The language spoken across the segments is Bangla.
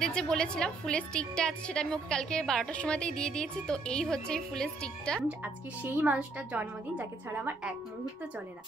যে বলেছিলাম ফুলের স্টিকটা আছে সেটা আমি ওকে কালকে 12টার সময়তেই দিয়ে দিয়েছি। তো এই হচ্ছে এই ফুলের স্টিকটা। আজকে সেই মানুষটার জন্মদিন যাকে ছাড়া আমার এক মুহূর্ত চলে না।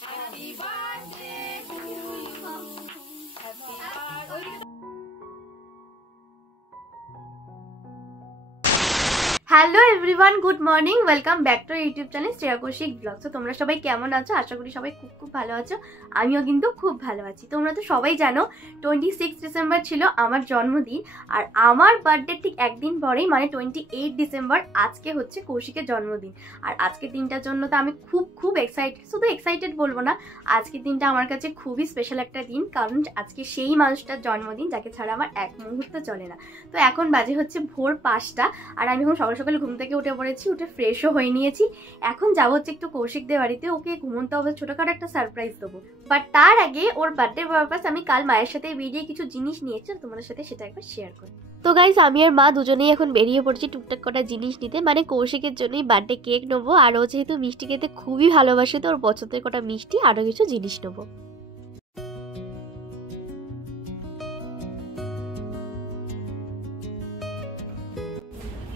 Hello everyone, good morning, welcome back to YouTube channel Shreya Kaushik vlog. তো তোমরা সবাই কেমন আছো? আশা করি সবাই খুব খুব ভালো আছো। আমিও কিন্তু খুব ভালো আছি। তোমরা তো সবাই জানো 26 ডিসেম্বর ছিল আমার জন্মদিন, আর আমার বার্থডে ঠিক একদিন পরেই মানে 28 ডিসেম্বর আজকে হচ্ছে কৌশিকের জন্মদিন। আর আজকের দিনটার জন্য তো আমি খুব খুব এক্সাইটেড। শুধু এক্সাইটেড বলবো না, আজকের দিনটা আমার কাছে খুবই স্পেশাল একটা দিন, কারণ আজকে সেই মানুষটার জন্মদিন যাকে ছাড়া আমার এক মুহূর্ত চলে না। তো এখন বাজে হচ্ছে ভোর 5টা, আর আমি এখন সকাল সকালে ঘুম থেকে উঠে পড়েছি, উঠে ফ্রেশও হয়ে নিয়েছি। এখন যাবো হচ্ছে একটু কৌশিকদের বাড়িতে, ওকে ঘুমন্ত হবে, ছোটখাটো একটা সারপ্রাইজ দেবো। বাট তার আগে ওর বার্থডে পারপাস আমি কাল মায়ের সাথে বেরিয়ে কিছু জিনিস নিয়েছি, তোমাদের সাথে সেটা একবার শেয়ার করি। তো গাইস, আমি আর মা দুজনেই এখন বেরিয়ে পড়ছি টুকটাক কটা জিনিস নিতে, মানে কৌশিকের জন্যই বার্থডে কেক নেবো, আর ও যেহেতু মিষ্টি খেতে খুবই ভালোবাসে তো ওর পছন্দের কটা মিষ্টি আরো কিছু জিনিস নেবো।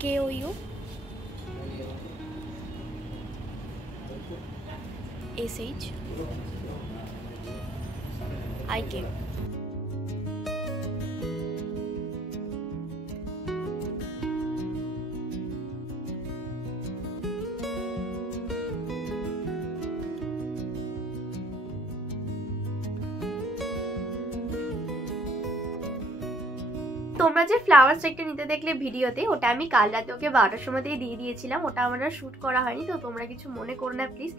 KOU SH IK। তোমরা যে ফ্লাওয়ার স্টিকটা নিতে দেখলে ভিডিওতে, ওটা আমি কাল রাতে ওকে 12টার সময়তেই দিয়ে দিয়েছিলাম। ওটা আমার শ্যুট করা হয়নি, তো তোমরা কিছু মনে করো না প্লিজ।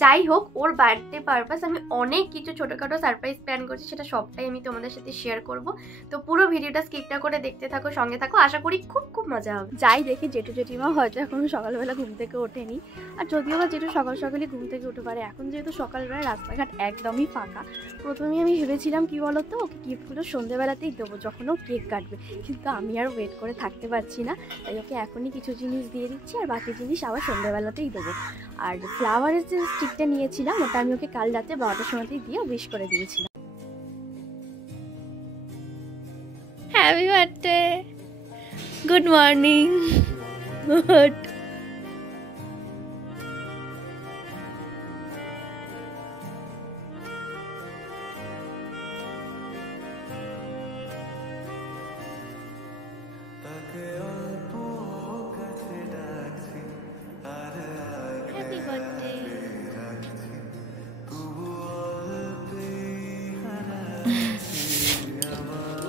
যাই হোক, ওর বার্থডে পারপাস আমি অনেক কিছু ছোটোখাটো সারপ্রাইজ প্ল্যান করছি, সেটা সবটাই আমি তোমাদের সাথে শেয়ার করব। তো পুরো ভিডিওটা স্কিপ না করে দেখতে থাকো, সঙ্গে থাকো, আশা করি খুব খুব মজা হবে। যাই দেখি জেঠু জেঠিমা হয়তো এখনো সকালবেলা ঘুম থেকে ওঠেনি, আর যদিও বা জেঠু সকাল সকালই ঘুম থেকে উঠে পারে। এখন যেহেতু সকালবেলা রাস্তাঘাট একদমই ফাঁকা, প্রথমেই আমি ভেবেছিলাম কি বলতো, ওকে গিফটগুলো সন্ধ্যেবেলাতেই দেবো যখন ও কেক কাটবে, কিন্তু আমি আর ওয়েট করে থাকতে পারছি না, তাই ওকে এখনই কিছু জিনিস দিয়ে দিচ্ছি, আর বাকি জিনিস আবার সন্ধ্যাবেলাতেই দেবো। আর ফ্লাওয়ারের যে স্টিকটা নিয়েছিলাম ওটা আমি ওকে কাল রাতে 12টার সময়তেই দিয়ে উইশ করে দিয়েছিলাম। Happy birthday, good morning. Good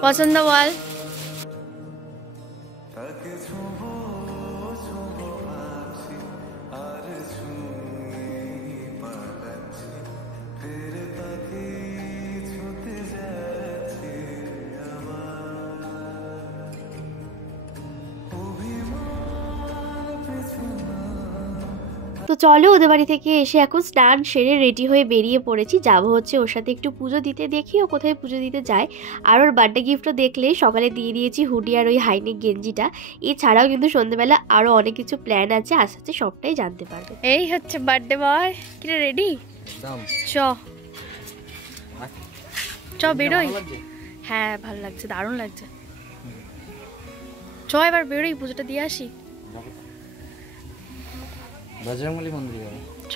পছন্দ বল। তো চলো, ওদের বাড়ি থেকে এসে এখন স্নান সেরে রেডি হয়ে বেরিয়ে পড়েছি, যাবো হচ্ছে ওর সাথে একটু পুজো দিতে। দেখি ও কোথায় পুজো দিতে যায়। আর ওর বার্থডে গিফটও দেখলে সকালে দিয়ে দিয়েছি হুডি আর ওই হাইনেক গেঞ্জিটা। এছাড়াও কিন্তু সন্ধ্যেবেলা আরও অনেক কিছু প্ল্যান আছে, আস্তে আস্তে সবটাই জানতে পারবে। এই হচ্ছে বার্থডে বয়। কিরে রেডি? চ বেরোই। হ্যাঁ ভালো লাগছে, দারুণ লাগছে। চ এবার বেরোই, পুজোটা দিয়ে আসি। বজরংবলী মন্দিরে যাবো। চ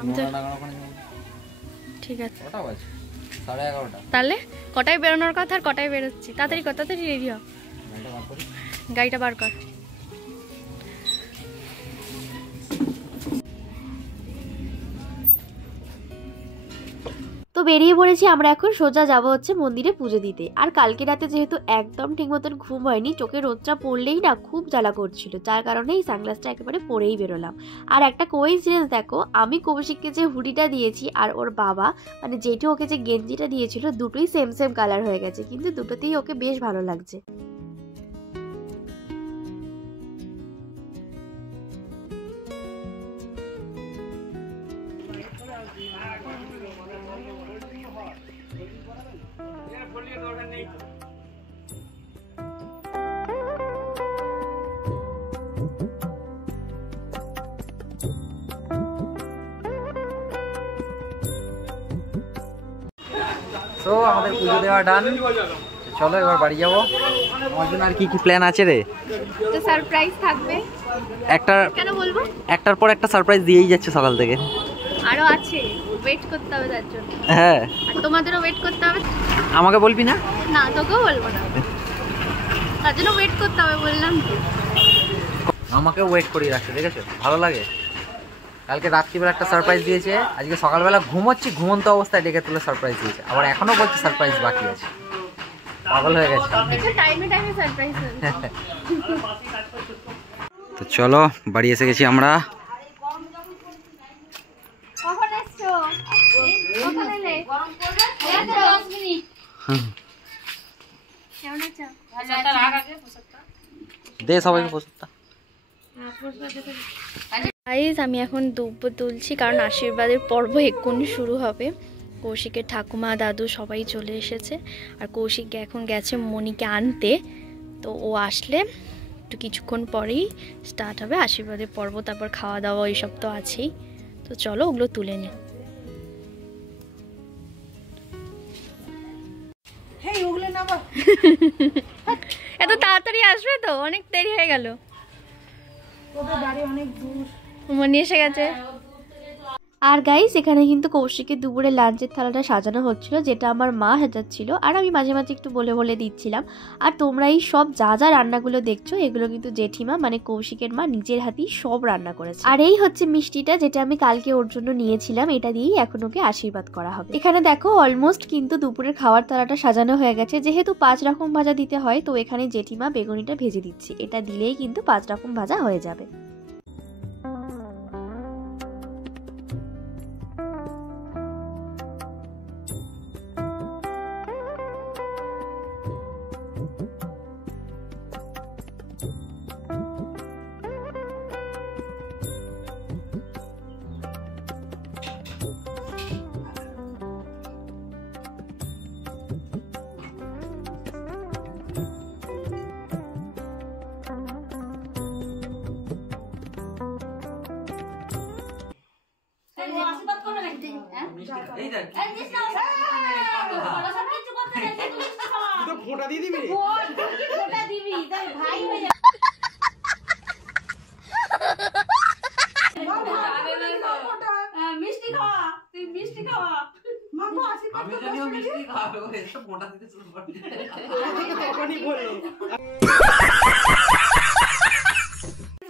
আমি তো ঠিক আছে। কটা বাজে? 11:30। তাহলে কটায় বেরোনোর কথা আর কটায় বেরোচ্ছি? তাড়াতাড়ি কর, তাড়াতাড়ি রেডি হ। গাড়িটা বার কর। তো বেরিয়ে পড়েছি আমরা, এখন সোজা যাব হচ্ছে মন্দিরে পুজো দিতে। আর কালকে রাতে যেহেতু একদম ঠিক মতন ঘুম হয়নি, চোখে রোদটা পড়লেই না খুব জ্বালা করছিল, যার কারণে এই সানগ্লাসটা একেবারে পরেই বেরোলাম। আর একটা কোইন্সিডেন্স দেখো, আমি কৌশিককে যে হুডিটা দিয়েছি আর ওর বাবা মানে জেঠু ওকে যে গেঞ্জিটা দিয়েছিল, দুটোই সেম সেম কালার হয়ে গেছে, কিন্তু দুটোতেই ওকে বেশ ভালো লাগছে। তো আমাদের পুজো দেওয়া ডান, চলো এবার বাড়ি যাবো। আমার জন্য আর কি কি প্ল্যান আছে রে? তো সারপ্রাইজ থাকবে। কেন বলবো? একটার পর একটা সারপ্রাইজ দিয়েই যাচ্ছে সকাল থেকে। আরো আছে, ওয়েট করতে হবে তার জন্য। হ্যাঁ, আর তোমাদেরও ওয়েট করতে হবে। আমাকে বলবি না? না, তোকেও বলবো না, তার জন্য ওয়েট করতে হবে বললাম তো। আমাকে ওয়েট করিয়ে রাখছে, দেখেছো? ভালো লাগে। কালকে রাত্রিবেলা একটা সারপ্রাইজ দিয়েছে, আজকে সকালবেলা ঘুমোচ্ছি, ঘুমন্ত অবস্থায় ডেকে তুলে সারপ্রাইজ দিয়েছে, আবার এখনো বলছে সারপ্রাইজ বাকি আছে। পাগল হয়ে গেছে। একটু টাইমে টাইমে সারপ্রাইজ হবে। তো চলো বাড়ি এসে গেছি আমরা। কখন এসছো? কখন এলে? কেমন আছো? দে সবাইকে প্রসাদটা। গাইস, আমি এখন দুব্বো তুলছি কারণ আশীর্বাদের পর্ব এক্ষুনি শুরু হবে। কৌশিকের ঠাকুমা দাদু সবাই চলে এসেছে, আর কৌশিক এখন গেছে মনিকে আনতে। তো ও আসলে একটু কিছুক্ষণ পরেই স্টার্ট হবে আশীর্বাদের পর্ব, তারপর খাওয়া দাওয়া এইসব তো আছেই। তো চলো ওগুলো তুলে নিই। এত তাড়াতাড়ি আসবে তো? অনেক দেরি হয়ে গেল। মনি এসে গেছে। আর গাইস, এখানে কিন্তু কৌশিকের দুপুরে লাঞ্চের থালাটা সাজানো হচ্ছিল, যেটা আমার মা সাজাচ্ছিল, আর আমি মাঝে মাঝে একটু বলে বলে দিচ্ছিলাম। আর তোমরা এই সব যা যা রান্নাগুলো দেখছো, এগুলো কিন্তু জেঠিমা মানে কৌশিকের মা নিজের হাতেই সব রান্না করেছে। আর এই হচ্ছে মিষ্টিটা, যেটা আমি কালকে ওর জন্য নিয়েছিলাম, এটা দিয়েই এখন ওকে আশীর্বাদ করা হবে। এখানে দেখো অলমোস্ট কিন্তু দুপুরের খাওয়ার থালাটা সাজানো হয়ে গেছে। যেহেতু 5 রকম ভাজা দিতে হয়, তো এখানে জেঠিমা বেগুনিটা ভেজে দিচ্ছে। এটা দিলেই কিন্তু 5 রকম ভাজা হয়ে যাবে।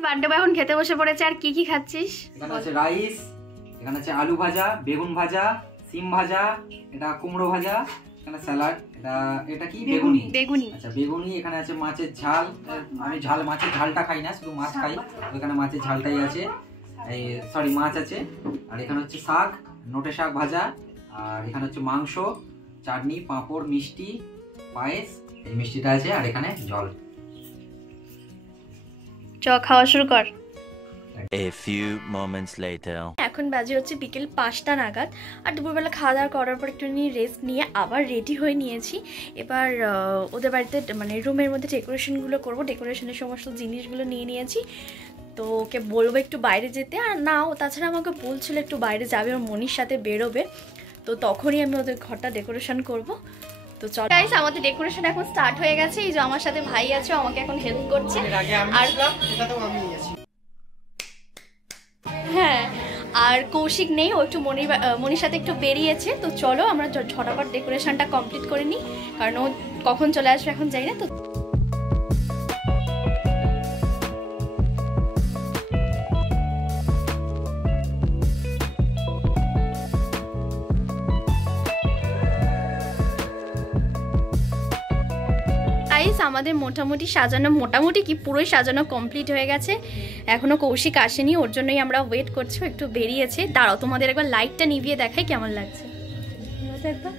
বান্ডব এখন খেতে বসে পড়েছে। আর কি কি খাচ্ছিস? এখানে আছে রাইস, এখানে আছে আলু ভাজা, বেগুন ভাজা, সিম ভাজা, এটা কুমড়ো ভাজা, এখানে স্যালাড, এটা কি বেগুনি। বেগুনি, আচ্ছা বেগুনি। এখানে আছে মাছের ঝাল, আমি মাছের ঝালটা খাই না, শুধু মাছ খাই, এখানে মাছের ঝালটাই আছে, এই সরি মাছ আছে। আর এখানে হচ্ছে শাক, নোটে শাক ভাজা, আর এখানে হচ্ছে মাংস, চাটনি, পাঁপড়, মিষ্টি, পায়েস, এই মিষ্টিটা আছে, আর এখানে জল। চ খাওয়া শুরু কর। A few moments later. এখন বাজে হচ্ছে বিকেল 5টা নাগাদ। আর দুপুরবেলা খাওয়া দাওয়া করার পর একটু রেস্ট নিয়ে আবার রেডি হয়ে নিয়েছি। এবার ওদের বাড়িতে মানে রুমের মধ্যে ডেকোরেশনগুলো করব। ডেকোরেশনের সমস্ত জিনিসগুলো নিয়ে নিয়েছি। তো ওকে বলবো একটু বাইরে যেতে, আর না ও তাছাড়া আমাকে বলছিল একটু বাইরে যাবে, ওর মনির সাথে বেরোবে। তো তখনই আমি ওদের ঘরটা ডেকোরেশন করব। তো চল গাইস, আমাদের ডেকোরেশন এখন স্টার্ট হয়ে গেছে। এই যে আমার সাথে ভাই আছে, আমাকে এখন হেল্প করছে। আর হ্যাঁ, আর কৌশিক নেই, ও একটু মনির সাথে একটু বেরিয়েছে। তো চলো আমরা ঝটাপট ডেকোরেশনটা কমপ্লিট করে নিই, কারণ ও কখন চলে আসবে এখন যাই না। তো আমাদের মোটামুটি কি পুরোই সাজানো কমপ্লিট হয়ে গেছে। এখনো কৌশিক আসেনি, ওর জন্যই আমরা ওয়েট করছি। একটু বেরিয়েছে, দাঁড়াও তোমাদের একবার লাইটটা নিভিয়ে দেখাই কেমন লাগছে একবার।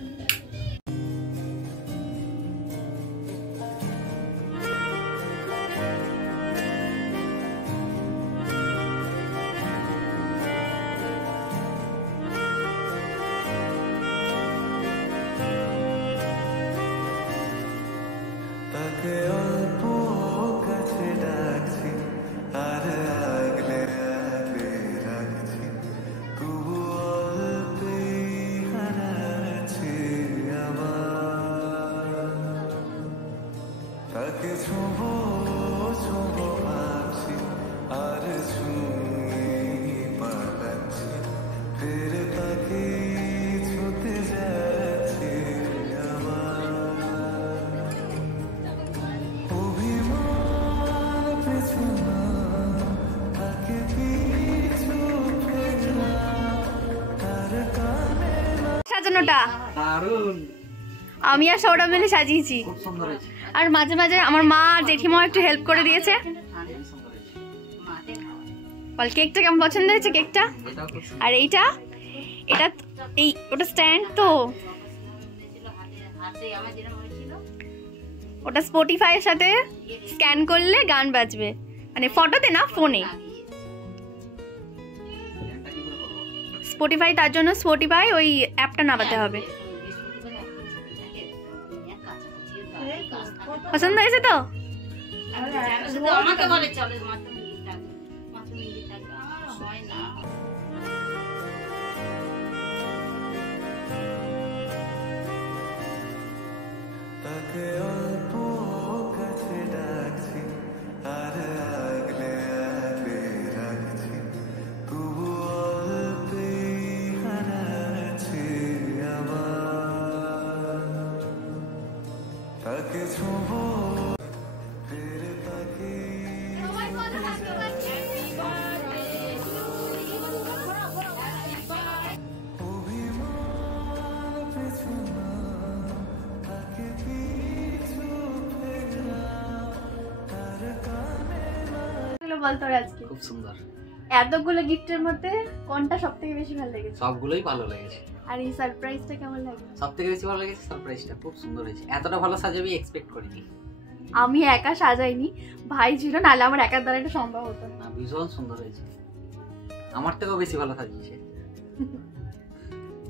সাজানোটা দারুণ, আমি আর সৌরভ মিলে সাজিয়েছি। খুব সুন্দর হয়েছে, আর মাঝে মাঝে আমার মা জেঠিমা একটু হেল্প করে দিয়েছে। খুবই সুন্দর হয়েছে। বল কেকটা কেমন পছন্দ হয়েছে কেকটা? এটাও খুব সুন্দর। আর এইটা এটা এই ওটা স্ট্যান্ড তো, ওটা স্পটিফাই এর সাথে স্ক্যান করলে গান বাজবে, মানে ফটোতে না ফোনে। এটা কি করে করবো? স্পটিফাই, তার জন্য স্পটিফাই ওই অ্যাপটা নামাতে হবে। পছন্দ হয়েছে তো? আমাকে বলে চলে মাত্র মিনিট থাকবে, মাত্র মিনিট থাকবে, হয় না। বল তোর আজকে খুব সুন্দর, এতগুলো গিফটের মধ্যে কোনটা সবথেকে বেশি ভালো লেগেছে? সবগুলোই ভালো লেগেছে। আর এই সারপ্রাইজটা কেমন লাগে? সব থেকে বেশি ভালো লেগেছে সারপ্রাইজটা, খুব সুন্দর হয়েছে। এতটা ভালো সাজাবি এক্সপেক্ট করিনি। আমি একা সাজাইনি, ভাই ছিল, নাহলে আমার একার দ্বারা এটা সম্ভব হতো না। না, ভীষণ সুন্দর হয়েছে, আমার থেকেও বেশি ভালো সাজিয়েছে,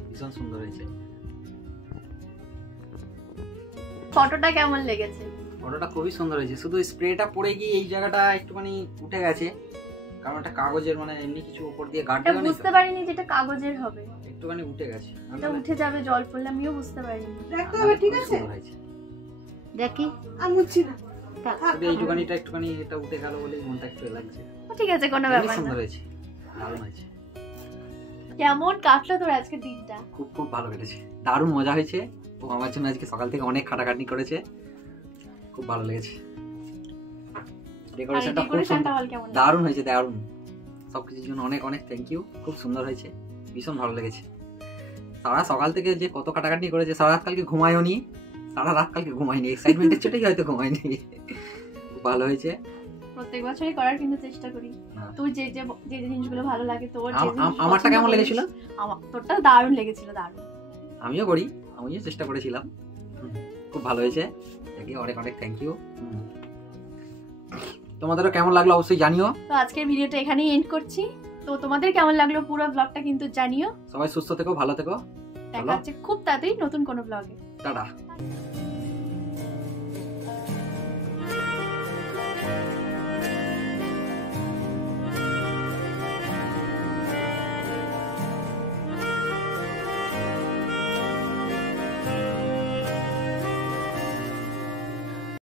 ভীষণ সুন্দর হয়েছে। ফটোটা কেমন লেগেছে? ফটোটা খুবই সুন্দর হয়েছে, শুধু স্প্রেটা পড়ে গিয়ে এই জায়গাটা একটুখানি উঠে গেছে, কারণ একটা কাগজের মানে এমনি কিছু উপর দিয়ে গার্ড এটা দেওয়া নেই বুঝতে তো, পারিনি যেটা কাগজের হবে, একটুখানি উঠে গেছে। এটা উঠে যাবে জল পড়লে, আমিও বুঝতে পারিনি। দেখতে হবে, ঠিক আছে? সুন্দর হয়েছে, দেখি আমি মুছছি না। শুধু এইটুখানিটা একটুখানি এটা উঠে গেল বলেই মনটা একটু লাগছে। ঠিক আছে, কোনো খুবই ব্যাপার না। সুন্দর হয়েছে, দারুণ হয়েছে, কেমন কাটলো তোর আজকে দিনটা? খুব খুব ভালো কেটেছে, দারুণ মজা হয়েছে। ও আমার জন্য আজকে সকাল থেকে অনেক খাটাখাটনি করেছে, খুব ভালো লেগেছে। ডেকোরেশনটা খুব ডেকোরেশনটা সুন্দর, বল কেমন? দারুণ হয়েছে, দারুণ। সবকিছুর জন্য অনেক অনেক থ্যাংক ইউ, খুব সুন্দর হয়েছে, ভীষণ ভালো লেগেছে। সারা সকাল থেকে যে কত কাটাকাটি করেছে, সারা রাত কালকে ঘুমায়ও নি, সারা রাত কালকে ঘুমায়নি, এক্সাইটমেন্টের চোটেই হয়তো ঘুমায়নি। খুব ভালো হয়েছে। প্রত্যেক বছরই করার কিন্তু চেষ্টা করি। হ্যাঁ। তুই যে যে যে যে জিনিসগুলো ভালো লাগে তোর, যে আমারটা পছন্দ কেমন করিস, লেগেছিল? তোরটা দারুণ লেগেছিল, দারুণ। আমিও করি, আমিও চেষ্টা করেছিলাম, খুব ভালো হয়েছে, অনেক অনেক থ্যাংক ইউ। তোমাদেরও কেমন লাগলো অবশ্যই জানিও। তো আজকের ভিডিওটা এখানেই এন্ড করছি। তো তোমাদের কেমন লাগলো পুরো ব্লগটা কিন্তু জানিও। সবাই সুস্থ থেকো, ভালো থেকো, দেখা হচ্ছে খুব তাড়াতাড়ি নতুন কোনো ব্লগে। টাটা।